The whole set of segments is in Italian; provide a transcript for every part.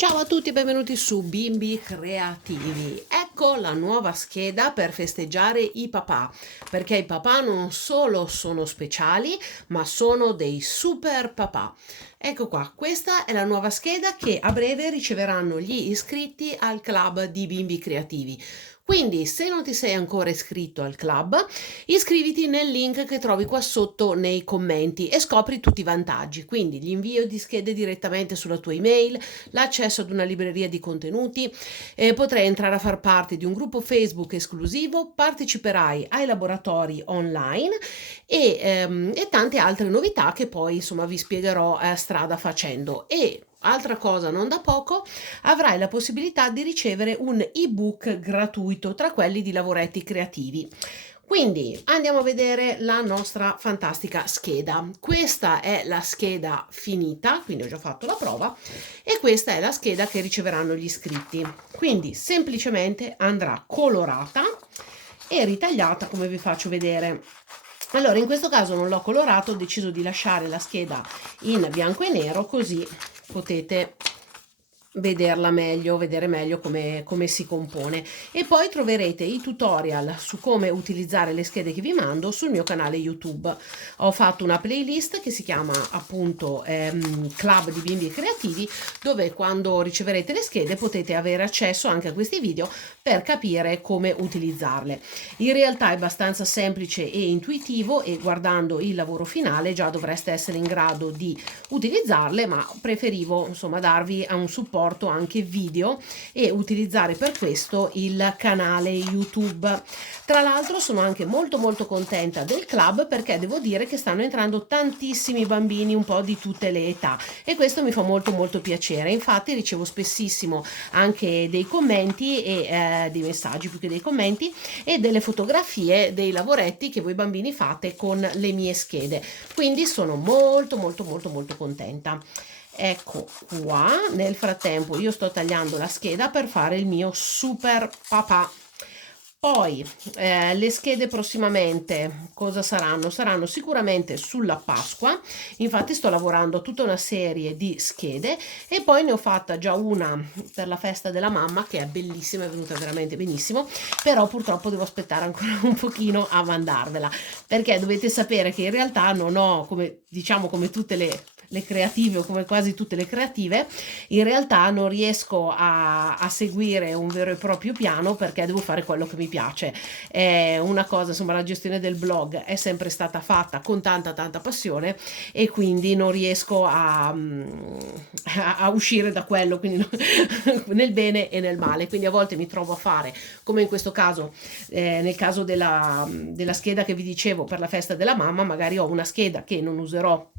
Ciao a tutti e benvenuti su Bimbi Creativi. Ecco la nuova scheda per festeggiare i papà, perché i papà non solo sono speciali, ma sono dei super papà. Ecco qua, questa è la nuova scheda che a breve riceveranno gli iscritti al club di Bimbi Creativi. Quindi, se non ti sei ancora iscritto al club, iscriviti nel link che trovi qua sotto nei commenti e scopri tutti i vantaggi. Quindi, l'invio di schede direttamente sulla tua email, l'accesso ad una libreria di contenuti, potrai entrare a far parte di un gruppo Facebook esclusivo, parteciperai ai laboratori online e tante altre novità che poi insomma vi spiegherò strada facendo. E altra cosa non da poco, avrai la possibilità di ricevere un ebook gratuito tra quelli di lavoretti creativi. Quindi andiamo a vedere la nostra fantastica scheda. Questa è la scheda finita, quindi ho già fatto la prova, e questa è la scheda che riceveranno gli iscritti. Quindi semplicemente andrà colorata e ritagliata come vi faccio vedere. Allora, in questo caso non l'ho colorato, ho deciso di lasciare la scheda in bianco e nero, così potete vederla meglio, vedere meglio come si compone. E poi troverete i tutorial su come utilizzare le schede che vi mando sul mio canale YouTube. Ho fatto una playlist che si chiama appunto Club di Bimbi Creativi, dove quando riceverete le schede potete avere accesso anche a questi video per capire come utilizzarle. In realtà è abbastanza semplice e intuitivo, e guardando il lavoro finale già dovreste essere in grado di utilizzarle, ma preferivo insomma darvi un supporto anche video e utilizzare per questo il canale YouTube. Tra l'altro sono anche molto contenta del club, perché devo dire che stanno entrando tantissimi bambini un po' di tutte le età, e questo mi fa molto piacere. Infatti ricevo spessissimo anche dei commenti e dei messaggi, più che dei commenti, e delle fotografie dei lavoretti che voi bambini fate con le mie schede, quindi sono molto contenta. Ecco qua, nel frattempo io sto tagliando la scheda per fare il mio super papà. Poi le schede prossimamente cosa saranno? Saranno sicuramente sulla Pasqua, infatti sto lavorando a tutta una serie di schede, e poi ne ho fatta già una per la festa della mamma che è bellissima, è venuta veramente benissimo, però purtroppo devo aspettare ancora un pochino a mandarvela, perché dovete sapere che in realtà non ho, come diciamo, come tutte le creative, o come quasi tutte le creative, in realtà non riesco a seguire un vero e proprio piano, perché devo fare quello che mi piace. È una cosa, insomma, la gestione del blog è sempre stata fatta con tanta passione, e quindi non riesco a uscire da quello, quindi nel bene e nel male. Quindi a volte mi trovo a fare, come in questo caso, nel caso della scheda che vi dicevo per la festa della mamma, magari ho una scheda che non userò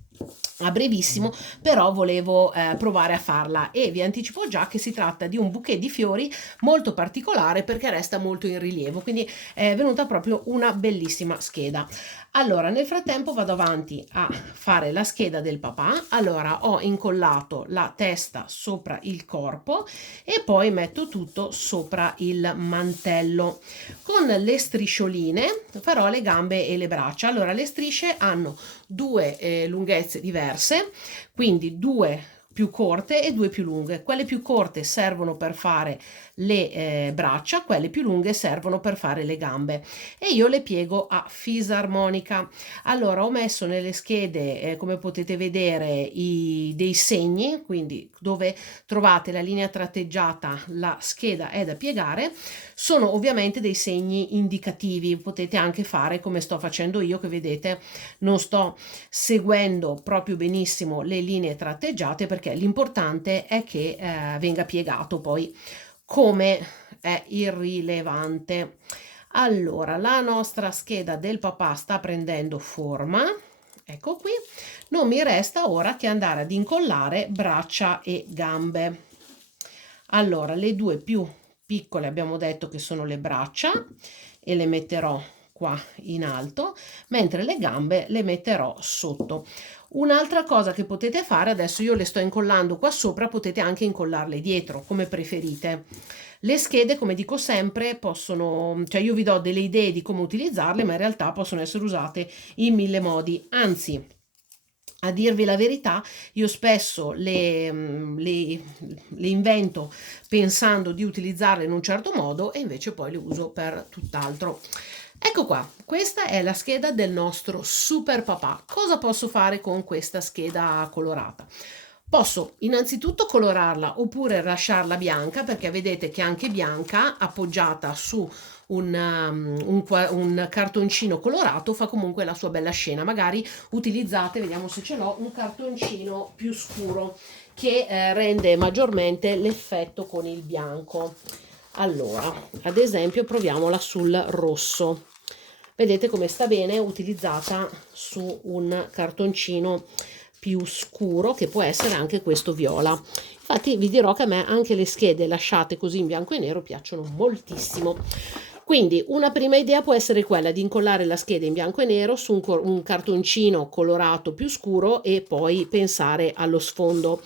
a brevissimo, però volevo provare a farla, e vi anticipo già che si tratta di un bouquet di fiori molto particolare, perché resta molto in rilievo, quindi è venuta proprio una bellissima scheda. Allora, nel frattempo vado avanti a fare la scheda del papà. Allora, ho incollato la testa sopra il corpo e poi metto tutto sopra il mantello. Con le striscioline farò le gambe e le braccia. Allora, le strisce hanno due lunghezze diverse, quindi due più corte e due più lunghe. Quelle più corte servono per fare le braccia, quelle più lunghe servono per fare le gambe, e io le piego a fisarmonica. Allora, ho messo nelle schede, come potete vedere, dei segni, quindi dove trovate la linea tratteggiata la scheda è da piegare. Sono ovviamente dei segni indicativi, potete anche fare come sto facendo io, che vedete non sto seguendo proprio benissimo le linee tratteggiate, perché l'importante è che venga piegato, poi come è irrilevante. Allora, la nostra scheda del papà sta prendendo forma, ecco qui. Non mi resta ora che andare ad incollare braccia e gambe. Allora, le due più piccole abbiamo detto che sono le braccia, e le metterò qua in alto, mentre le gambe le metterò sotto. Un'altra cosa che potete fare, adesso io le sto incollando qua sopra, potete anche incollarle dietro, come preferite. Le schede, come dico sempre, possono, cioè io vi do delle idee di come utilizzarle, ma in realtà possono essere usate in mille modi. Anzi, A dirvi la verità, io spesso le invento pensando di utilizzarle in un certo modo e invece poi le uso per tutt'altro. Ecco qua, questa è la scheda del nostro super papà. Cosa posso fare con questa scheda colorata? Posso innanzitutto colorarla oppure lasciarla bianca, perché vedete che anche bianca appoggiata su un cartoncino colorato fa comunque la sua bella scena. Magari utilizzate, vediamo se ce l'ho, un cartoncino più scuro che rende maggiormente l'effetto con il bianco. Allora, ad esempio, proviamola sul rosso. Vedete come sta bene utilizzata su un cartoncino più scuro, che può essere anche questo viola. Infatti vi dirò che a me anche le schede lasciate così in bianco e nero piacciono moltissimo. Quindi una prima idea può essere quella di incollare la scheda in bianco e nero su un cartoncino colorato più scuro e poi pensare allo sfondo.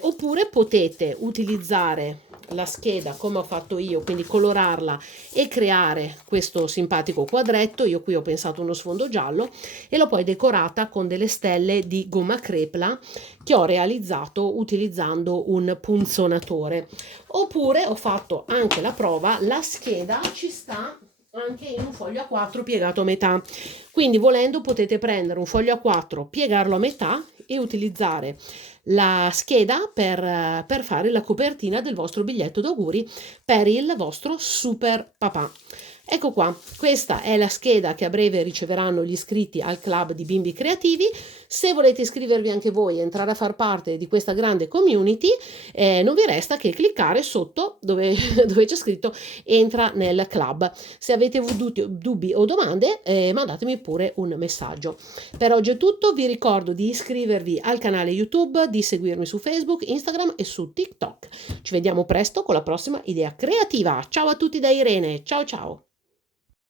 Oppure potete utilizzare la scheda come ho fatto io, quindi colorarla e creare questo simpatico quadretto. Io qui ho pensato uno sfondo giallo e l'ho poi decorata con delle stelle di gomma crepla che ho realizzato utilizzando un punzonatore. Oppure ho fatto anche la prova, la scheda ci sta anche in un foglio A4 piegato a metà, quindi volendo potete prendere un foglio A4, piegarlo a metà e utilizzare la scheda per fare la copertina del vostro biglietto d'auguri per il vostro super papà. Ecco qua, questa è la scheda che a breve riceveranno gli iscritti al club di bimbi creativi. Se volete iscrivervi anche voi e entrare a far parte di questa grande community, non vi resta che cliccare sotto dove, dove c'è scritto entra nel club. Se avete dubbi o domande, mandatemi pure un messaggio. Per oggi è tutto, vi ricordo di iscrivervi al canale YouTube, di seguirmi su Facebook, Instagram e su TikTok. Ci vediamo presto con la prossima idea creativa. Ciao a tutti da Irene, ciao ciao!